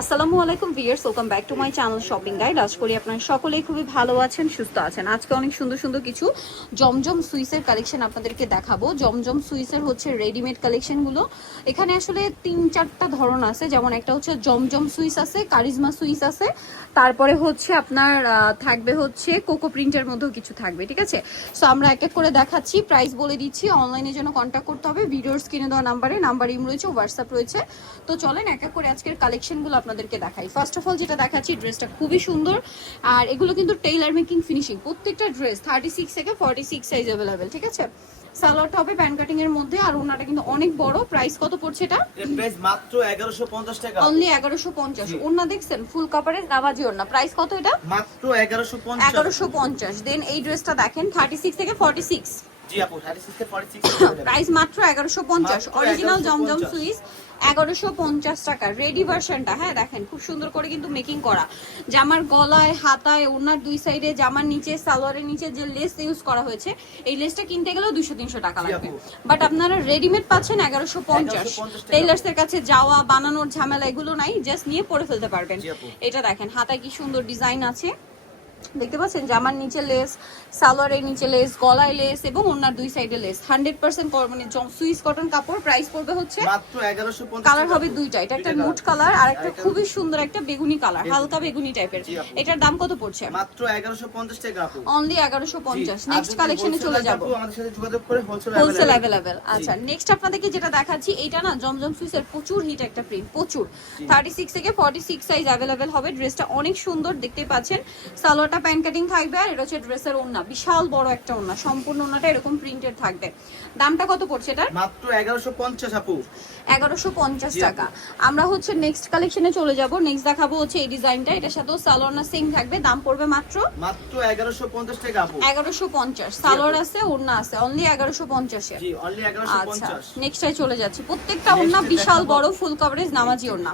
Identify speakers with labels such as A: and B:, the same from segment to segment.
A: আসসালামু আলাইকুম viewers welcome back to my channel shopping guide আজ করি আপনারা সকলেই খুবই ভালো আছেন, সুস্থ আছেন। আজকে অনেক সুন্দর সুন্দর কিছু জমজম সুইসের কালেকশন আপনাদেরকে দেখাবো। জমজম সুইসের হচ্ছে রেডিমেড কালেকশনগুলো এখানে আসলে তিন চারটা ধরন আছে, যেমন একটা হচ্ছে জমজম সুইস আছে, কারিজমা সুইস আছে, তারপরে হচ্ছে আপনার থাকবে হচ্ছে কোকো প্রিন্টের মধ্যেও কিছু থাকবে, ঠিক আছে? সো আমরা এক এক করে দেখাচ্ছি প্রাইস বলে দিচ্ছি অনলাইনে জন্য কন্ট্যাক্ট করতে হবে, ভিডিওর স্ক্রিনে দেওয়া নাম্বারে নাম্বার ইম রয়েছে হোয়াটসঅ্যাপ রয়েছে। তো চলেন এক এক করে আজকের কালেকশনগুলো আপনাদেরকে দেখাই। ফার্স্ট অফ অল যেটা দেখাচ্ছি ড্রেসটা খুবই সুন্দর। আর এগুলো কিন্তু টেইলার মেকিং ফিনিশিং প্রত্যেকটা ড্রেস থার্টি সিক্স থেকে ফর্টি সিক্স সাইজ অ্যাভেলেবেল ঠিক আছে? সালোয়ারটা হবে প্যান কাটিং এর মধ্যে আর ওনাটা কিন্তু অনেক বড়। প্রাইস কত পড়ছে এটা?
B: প্রাইস মাত্র এগারোশো পঞ্চাশ টাকা।
A: অনলি এগারোশো পঞ্চাশ। ওনা দেখছেন? ফুল কাপারের নামাজি ওনা প্রাইস কত এটা?
B: মাত্র এগারোশো পঞ্চাশ।
A: এগারোশো পঞ্চাশ। দেন এই ড্রেসটা দেখেন থার্টি সিক্স থেকে ফর্টি সিক্স
B: জি আপু থার্টি সিক্স ফর্টি
A: প্রাইস মাত্র এগারোশো পঞ্চাশ।
B: মাত্র
A: অরিজিনাল জমজম
B: 1150
A: সুইস এগারোশো পঞ্চাশ টাকা। রেডি ভার্সনটা হ্যাঁ দেখেন খুব সুন্দর করে কিন্তু মেকিং করা। জামার গলায় হাতায় ওনার দুই সাইডে জামার নিচে সালোয়ারের নিচে যে লেস ইউজ করা হয়েছে এই লেসটা কিনতে গেলেও দুশো তিনশো টাকা লাগবে। বাট আপনারা রেডিমেড পাচ্ছেন এগারোশো পঞ্চাশ।
B: 1150
A: টেইলার্স এর কাছে যাওয়া বানানোর ঝামেলা এগুলো নাই জাস্ট নিয়ে পরে ফেলতে পারবেন। এটা দেখেন হাতায় কি সুন্দর ডিজাইন আছে। দেখতে পাচ্ছেন জামার নিচে লেস সালোয়ারের নিচে লেস গলায় লেস এবং ওনার দুই সাইডে লেস হান্ড্রেড পার্সেন্ট মানে সুইস কটন কাপড় প্রাইস পড়বে হচ্ছে কালার হবে দুইটা। এটা একটা নুট কালার আর একটা খুবই সুন্দর একটা বেগুনি কালার হালকা বেগুনি টাইপের এটার দাম কত পড়ছে?
B: মাত্র এগারোশো পঞ্চাশ টাকা
A: অনলি এগারোশো পঞ্চাশ। নেক্সট কালেকশনে চলে যাব।
B: হোলসেল
A: অ্যাভেলেবেল আচ্ছা নেক্সট আপনাদেরকে যেটা দেখাচ্ছি এটা না জমজম সুইসের প্রচুর হিট একটা প্রিন্ট প্রচুর। থার্টি সিক্স থেকে ফর্টি সিক্স সাইজ অ্যাভেলেবেল হবে। ড্রেসটা অনেক সুন্দর দেখতে পাচ্ছেন। সালোয়ারটা প্যান কাটিং থাকবে আর এটা হচ্ছে ড্রেসের ওড়না। বিশাল বড় একটা ওড়না। সম্পূর্ণ ওড়নাটা এরকম প্রিন্টেড থাকবে। দামটা কত পড়ছে এটার?
B: মাত্র এগারোশো পঞ্চাশ আপু।
A: এগারোশো পঞ্চাশ
B: জি আপু।
A: টাকা। আমরা হচ্ছে নেক্সট কালেকশনে চলে যাব। নেক্সট দেখাবো হচ্ছে এই ডিজাইনটা এটার সাথেও সালোয়ার সেম থাকবে। দাম পড়বে মাত্র?
B: মাত্র এগারোশো পঞ্চাশ টাকা আপু।
A: এগারোশো পঞ্চাশ। সালোয়ার আছে ওড়না আছে। অনলি এগারোশো পঞ্চাশে
B: জি অনলি এগারোশো
A: আচ্ছা
B: পঞ্চাশ
A: নেক্সটে চলে যাচ্ছি। প্রত্যেকটা ওড়না বিশাল বড় ফুল কভারেজ নামাজি ওড়না।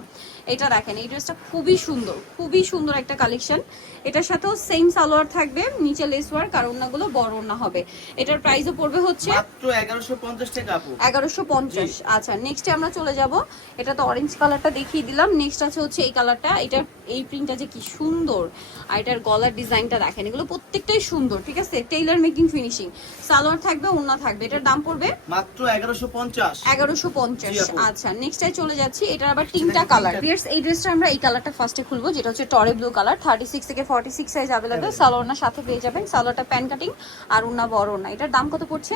A: এটা দেখেন এই ড্রেসটা খুবই সুন্দর। খুবই সুন্দর একটা কালেকশন এটার সাথেও সেম সালোয়ার থাকবে নিচে লেস ওয়ার্ক আর ওড়নাগুলো বড় ওড়না হবে। এটার প্রাইসও পড়বে হচ্ছে
B: মাত্র এগারোশো পঞ্চাশ টাকা আপু।
A: এগারোশো পঞ্চাশ। আচ্ছা নেক্সটে আমরা চলে যাব। এটা তো অরেঞ্জ কালারটা দেখিয়ে দিলাম। নেক্সট আছে হচ্ছে এই কালারটা এটা এই প্রিন্টটা যে কি সুন্দর। আর এটার গলার ডিজাইনটা দেখেন এগুলো প্রত্যেকটাই সুন্দর ঠিক আছে? টেইলার মেকিং ফিনিশিং সালোয়ার থাকবে ওড়না থাকবে। এটার দাম পড়বে
B: মাত্র এগারোশো পঞ্চাশ।
A: এগারোশো পঞ্চাশ।
B: জি আপু।
A: আচ্ছা নেক্সটে চলে যাচ্ছি। এটার আবার তিনটা কালার। এই ড্রেসটা আমরা এই কালারটা ফার্স্টে খুলবো যেটা হচ্ছে টরে ব্লু কালার থার্টি সিক্স থেকে ফর্টি সিক্স সাইজ অ্যাভেলেবেল সালোয়ারনার সাথে পেয়ে যাবেন। সালোয়ারটা প্যান কাটিং আর উন্না বড় না এটার দাম কত পড়ছে?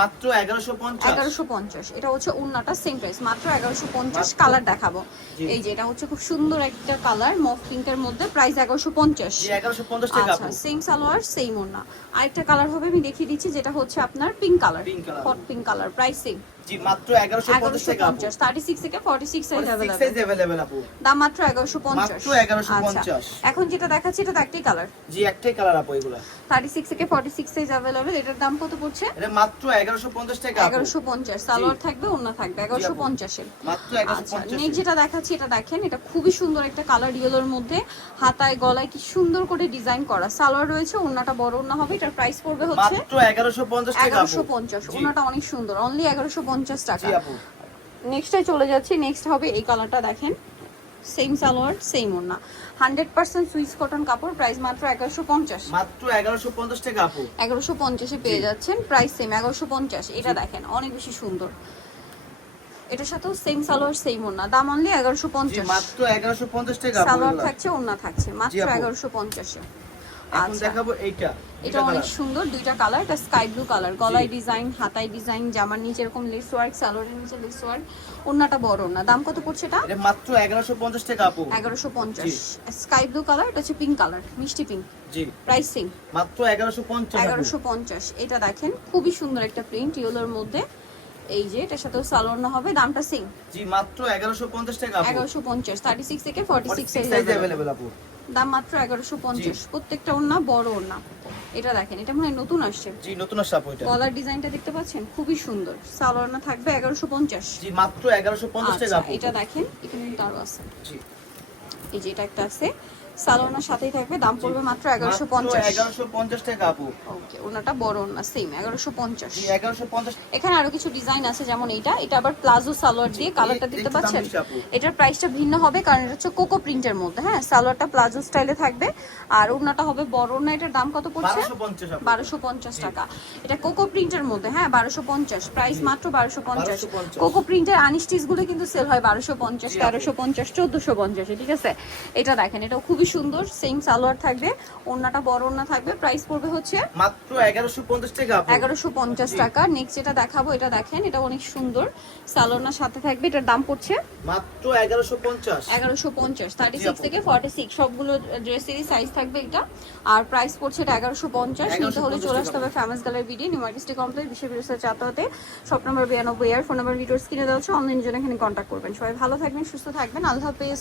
B: মাত্র এগারোশো পঞ্চাশ।
A: এগারোশো পঞ্চাশ। এটা হচ্ছে উন্নাটা সেম প্রাইস মাত্র এগারোশো পঞ্চাশ কালার দেখাবো। এই যে এটা হচ্ছে খুব সুন্দর একটা কালার মফ পিঙ্কের মধ্যে। প্রাইস এগারোশো পঞ্চাশ। আচ্ছা সেম সালোয়ার সেম ওন্না আরেকটা কালার হবে আমি দেখিয়ে দিচ্ছি যেটা হচ্ছে আপনার pink colour hot pink colour price same
B: জি মাত্র টাকা
A: থেকে সাইজ
B: সাইজ আপু।
A: দাম মাত্র
B: মাত্র 1150
A: এখন যেটা দেখাচ্ছি এটা একটাই কালার
B: জি একটাই কালার আপু এগুলা।
A: থেকে ফর্টি সিক্স সাইজ অ্যাভেলেবেল এটার দাম কত পড়ছে?
B: এটা মাত্র এগারোশো পঞ্চাশ টাকা আপু।
A: এগারোশো পঞ্চাশ। সালোয়ার থাকবে অন্য থাকবে এগারোশো।
B: মাত্র এগারোশো
A: আচ্ছা নেক্সট যেটা দেখাচ্ছি এটা দেখেন এটা খুবই সুন্দর একটা কালার ইয়েলোর মধ্যে। হাতায় গলায় কি সুন্দর করে ডিজাইন করা। সালোয়ার রয়েছে ওন্নাটা বড় ওন্না হবে এটার প্রাইস পড়বে হচ্ছে
B: মাত্র এগারোশো পঞ্চাশ টাকা
A: এগারোশো
B: আপু।
A: পঞ্চাশ।
B: জি।
A: ওনাটা অনেক সুন্দর। অনলি এগারোশো পঞ্চাশ টাকা। নেক্সটে চলে যাচ্ছি। নেক্সট হবে এই কালারটা দেখেন। সেম সালোয়ার সেম ওন্না হান্ড্রেড পার্সেন্ট সুইস কটন কাপড় প্রাইস মাত্র এগারোশো পঞ্চাশ।
B: মাত্র এগারোশো পঞ্চাশ টাকা আপু।
A: এগারোশো পঞ্চাশে পেয়ে যাচ্ছেন। প্রাইস সেম এগারোশো পঞ্চাশ। এটা দেখেন অনেক বেশি সুন্দর। এটার সাথেও সেম সালোয়ার সেম ওন্না দাম অনলি এগারোশো পঞ্চাশ।
B: মাত্র এগারোশো পঞ্চাশ টাকা
A: সালোয়ার থাকছে ওন্না থাকছে। মাত্র এগারোশো পঞ্চাশে। আচ্ছা।
B: দেখাবো এইটা।
A: এটা অনেক সুন্দর দুইটা কালার এটা স্কাই ব্লু কালার গলায় ডিজাইন হাতায় ডিজাইন জামার নিচে এরকম লেস ওয়ার্ক সালোয়ারের নিচে লেস ওয়ার্ক ওন্নাটা বড় না দাম কত পড়ছে এটা?
B: এটা মাত্র এগারোশো পঞ্চাশ টাকা আপু।
A: এগারোশো পঞ্চাশ। স্কাই ব্লু কালার এটা হচ্ছে পিঙ্ক কালার মিষ্টি পিঙ্ক
B: জি।
A: প্রাইস সেম
B: মাত্র এগারোশো পঞ্চাশ আপু।
A: এগারোশো পঞ্চাশ। এটা দেখেন খুবই সুন্দর একটা প্রিন্ট ইয়েলোর মধ্যে। এই যে এটার সাথেও সালোয়ার না হবে দামটা সেম
B: জি মাত্র এগারোশো পঞ্চাশ টাকা আপু।
A: এগারোশো পঞ্চাশ থার্টি সিক্স থেকে forty six
B: size
A: size
B: available আপু।
A: দাম মাত্র এগারোশো পঞ্চাশ। প্রত্যেকটা ওড়না বড় ওড়না। এটা দেখেন এটা মনে হয় নতুন আসছে।
B: জি নতুন আসছে আপু এটা।
A: কলার ডিজাইনটা দেখতে পাচ্ছেন? খুবই সুন্দর। সালোয়ারটা থাকবে এগারোশো পঞ্চাশ।
B: জি মাত্র এগারোশো পঞ্চাশ টাকা
A: আচ্ছা
B: আপু।
A: এটা দেখেন এখানে তারও আছে।
B: জি।
A: এই যে এটা একটা আছে। সালোনার সাথেই থাকবে দাম পড়বে মাত্র এগারোশো পঞ্চাশ।
B: এগারোশো পঞ্চাশ টাকা আপু।
A: ওকে ওনাটা বড় না সেম
B: জি
A: এখানে আরও কিছু ডিজাইন আছে যেমন এইটা এটা আবার প্লাজো সালোয়ার দিয়ে কালারটা পাচ্ছেন? এটার প্রাইসটা ভিন্ন হবে কারণ এটা হচ্ছে কোকো প্রিন্টের মধ্যে হ্যাঁ? সালোয়ারটা প্লাজো স্টাইলে থাকবে। আর ওনাটা হবে বড় না এটার দাম কত পড়ছে?
B: বারোশো পঞ্চাশ আপু।
A: বারোশো পঞ্চাশ টাকা। এটা কোকো প্রিন্টের মধ্যে হ্যাঁ? বারোশো পঞ্চাশ প্রাইস মাত্র বারোশো পঞ্চাশ।
B: 1250
A: কোকো প্রিন্টের আনিস্টিসগুলো কিন্তু সেল হয় বারোশো পঞ্চাশ তেরোশো পঞ্চাশ চোদ্দশো পঞ্চাশে ঠিক আছে? এটা দেখেন এটা খুবই সুন্দর সেম সালোয়ার থাকবে। ওনাটা বড় ওনা থাকবে। প্রাইস পড়বে হচ্ছে
B: মাত্র এগারোশো পঞ্চাশ টাকা আপু।
A: এগারোশো পঞ্চাশ টাকা। নেক্সট যেটা দেখাবো এটা দেখেন এটা অনেক সুন্দর। সালোনার সাথে থাকবে এটার দাম পড়ছে
B: মাত্র এগারোশো পঞ্চাশ।
A: এগারোশো পঞ্চাশ থার্টি
B: জি
A: সিক্স
B: আপু।
A: থেকে ফর্টি সিক্স সবগুলো ড্রেসেরই সাইজ থাকবে এটা। আর প্রাইস পড়ছে এটা এগারোশো পঞ্চাশ নিতে হলে চলে আসতে হবে ফেমাস গালের ভিডিও নিউ মার্কেস্টি কমপ্লেক্স বিশ্ব বিরসের চাতাতে শপ নম্বর বিরানব্বই আর ফোন নাম্বার ভিডিওস কিনে দেওয়া হচ্ছে অনলাইনের জন্য এখানে কন্ট্যাক্ট করবেন। সবাই ভালো থাকবেন সুস্থ থাকবেন আল্লাহ হাফেজ।